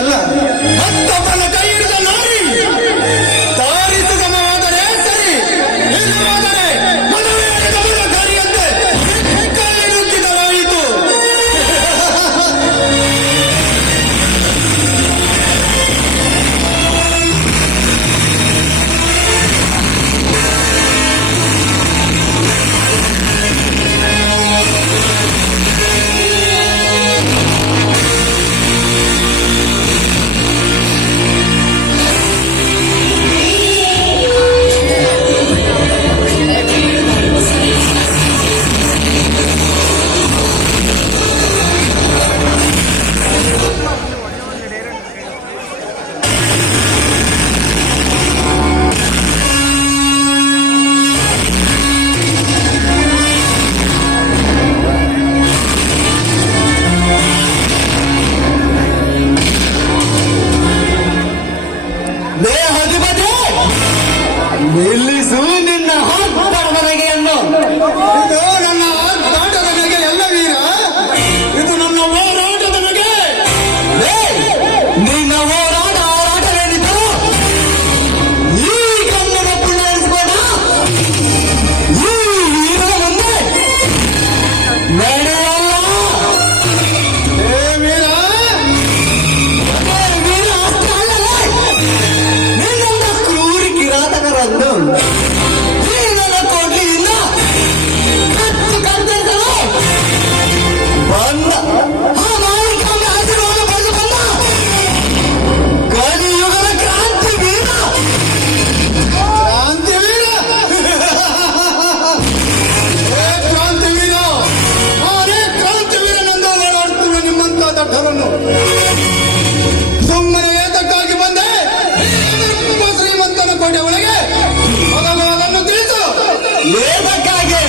ಅಲ್ಲ, ಮತ್ತೊಬ್ಬನ ಕೈ ಹಿಡಿದ ನಾರಿ. ದಾರಿ ಸುಗಮವಾದರೆ ಸರಿ, ಇಲ್ಲವಾದರೆ ಮದುವೆಯಾದ ದಾರಿಯಂತೆ ನುಗ್ಗಿದರಾಯಿತು. ನಿಲ್ಲಿಸು ನಿನ್ನ ಹಾಟದ ನಗೆಯನ್ನು. ಇದು ನನ್ನ ಆಟದ ನಗೆ ಎಲ್ಲ ವೀರ, ಇದು ನನ್ನ ಹೋರಾಟದ ನಗೆ. ನಿನ್ನ ಹೋರಾಟ ಹೋರಾಟವೇನಿದ್ರು ಈ ಕನ್ನಡ ಪುಣ್ಯ ಎನಿಸ್ಬೇಡ. ಈ ವೀರನ ಮುಂದೆ ನಡೆಯಲ್ಲ. ವೀರ ಅಷ್ಟೇ ಅಲ್ಲಲ್ಲ, ನಿನ್ನಂತ ಕ್ರೂರಿ ಕಿರಾತಕರನ್ನು ಈ ನನ್ನ ಕೋಟ್ಲಿಯಿಂದ ಕತ್ತು ಕತ್ತರಿಸಲು ಬಂದ ಆ ಮಾಲಿಕಾಂಬೆ ಆಶೀರ್ವಾದ ಪಡೆದು ಬಂದ ಕಲಿಯುಗದ ಕ್ರಾಂತಿ ವೀರ. ಕ್ರಾಂತಿ ವೀರ, ಕ್ರಾಂತಿ ವೀರ, ಅದೇ ಕ್ರಾಂತಿ ವೀರನೆಂದು ಓಡಾಡುತ್ತಿರುವ ನಿಮ್ಮಂತ ದಡ್ಡರನ್ನು ಸುಮ್ಮನೆ ಏತಕ್ಕಾಗಿ ಬಂದೆ? ಶ್ರೀಮಂತನ ಕೋಟೆ ಒಳಗೆ ಅದನ್ನು ತಿಳಿಸು. ಏತಕ್ಕಾಗಿ?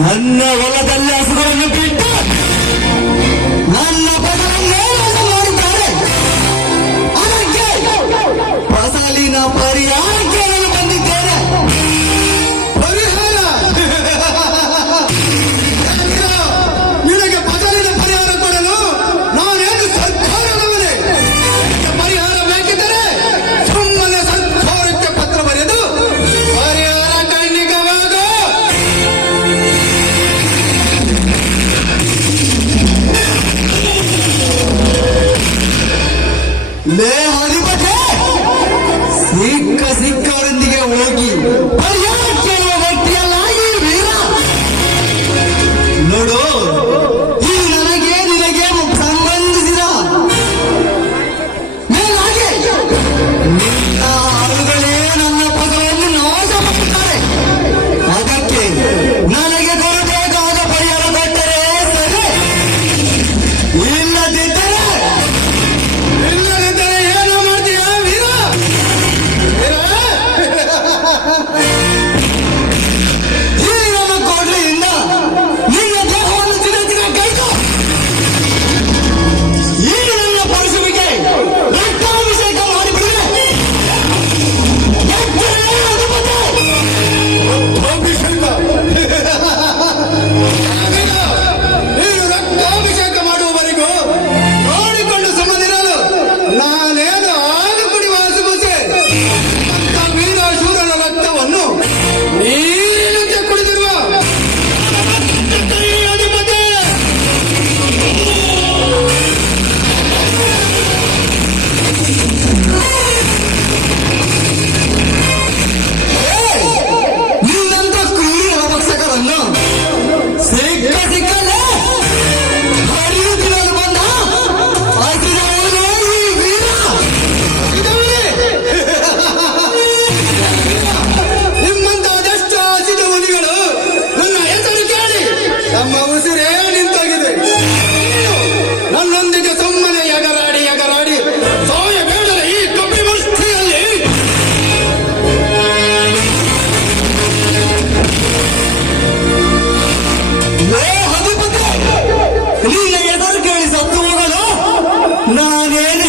ನನ್ನ ಹೊಲದಲ್ಲಿ ಹಸುಗಳನ್ನು ಬಿಟ್ಟು ನನ್ನ ಪದರನ್ನೇ ಮಾಡಿದ್ದಾರೆ. ಅದಕ್ಕೆ ಫಸಲಿನ ಪರಿಹಾರಕ್ಕೆ ನಾನು ಬಂದಿದ್ದೇನೆ. ಪರಿಹಾರ? ನಿನಗೆ ಫಸಲಿನ ಪರಿಹಾರ ಕೊಡಲು ನಾನೇನು ಸರ್ಕಾರದವನೇ? ಪರಿಹಾರ ಬೇಕಿದ್ದರೆ ಸುಮ್ಮನೆ ಸರ್ಕಾರಕ್ಕೆ ಪತ್ರ ಬರೆದು ಪರಿಹಾರ ಖಂಡಿತವಾಗ. ಲೇ ಅಧಿಪತಿ, ಸಿಕ್ಕವರೊಂದಿಗೆ ಹೋಗಿ ಪರಿಹಾರ ಕೇಳುವ ವ್ಯಕ್ತಿಯಲ್ಲ ಈ ವೀರ. ನೋಡು, ಈ ನನಗೆ ನಿನಗೆ ಸಂಬಂಧಿಸಿದ ಮೇಲಾಗಿ ನಿನ್ನ ಆಳುಗಳೇ ನನ್ನ ಪದವನ್ನು ನಾಶ ಮಾಡುತ್ತಾರೆ. ಅದಕ್ಕೆ ನನಗೆ ಕೊಡಬೇಕಾದ ಪರಿಹಾರ ಕೊಟ್ಟರೆ ಸರಿ, ಇಲ್ಲದಿದ್ದರೆ ಏನು ಮಾಡ್ತೀಯ ವೀರ? ಈ ನನ್ನ ಕೋಡ್ಲಿಯಿಂದ ನಿನ್ನ ದೇಹವನ್ನು ಚಿರಚಿರ ಕೈದು ಈ ನನ್ನ ಪರಶುವಿಗೆ ರಕ್ತಾಭಿಷೇಕ ಮಾಡಿಬಿಡುವೆ. ನೀನು ರಕ್ತಾಭಿಷೇಕ ಮಾಡುವವರೆಗೂ ನೋಡಿಕೊಂಡು ಸುಮ್ಮನಿರಲು ನಾನೇನು ಹಾಲು ಕುಡಿಯುವ ಹಸುಬುಸೆ? ವೀರ ಶೂರನ ರಕ್ತವನ್ನು ನೀರಿನಂತೆ ಕುಡಿದಿರುವ ಅಧಿಪತಿ. ನಿನ್ನಂತ ಕ್ರೂರಿ ನರಭಕ್ಷಕರನ್ನು ಸಿಕ್ಕಲೇ ಹರಿಯುತ್ತಿರಲು ಬಂದ ಹಾಕಿದವನು ಈ ವೀರ. ನಿಮ್ಮಂತ ಅದೆಷ್ಟು ಆಸಿದ ಹುಲಿಗಳು ನನ್ನ ಹೆಸರು ಕೇಳಿ ತಮ್ಮ ಉಸಿರೇ ನಿಂತಾಗಿದೆ. ನನ್ನೊಂದಿಗೆ ಸುಮ್ಮನೆ ಎಗರಾಡಿ ಎಗರಾಡಿ ಸಾಯ ಬೇಡದ ಈ ಕಪ್ಪಿ ಮುಷ್ಟಿಯಲ್ಲಿ. ಅಧಿಪತಿ, ನಿನ್ನ ಹೆಸರು ಕೇಳಿ ಸತ್ತು ಹೋಗಲು ನಾನೇನು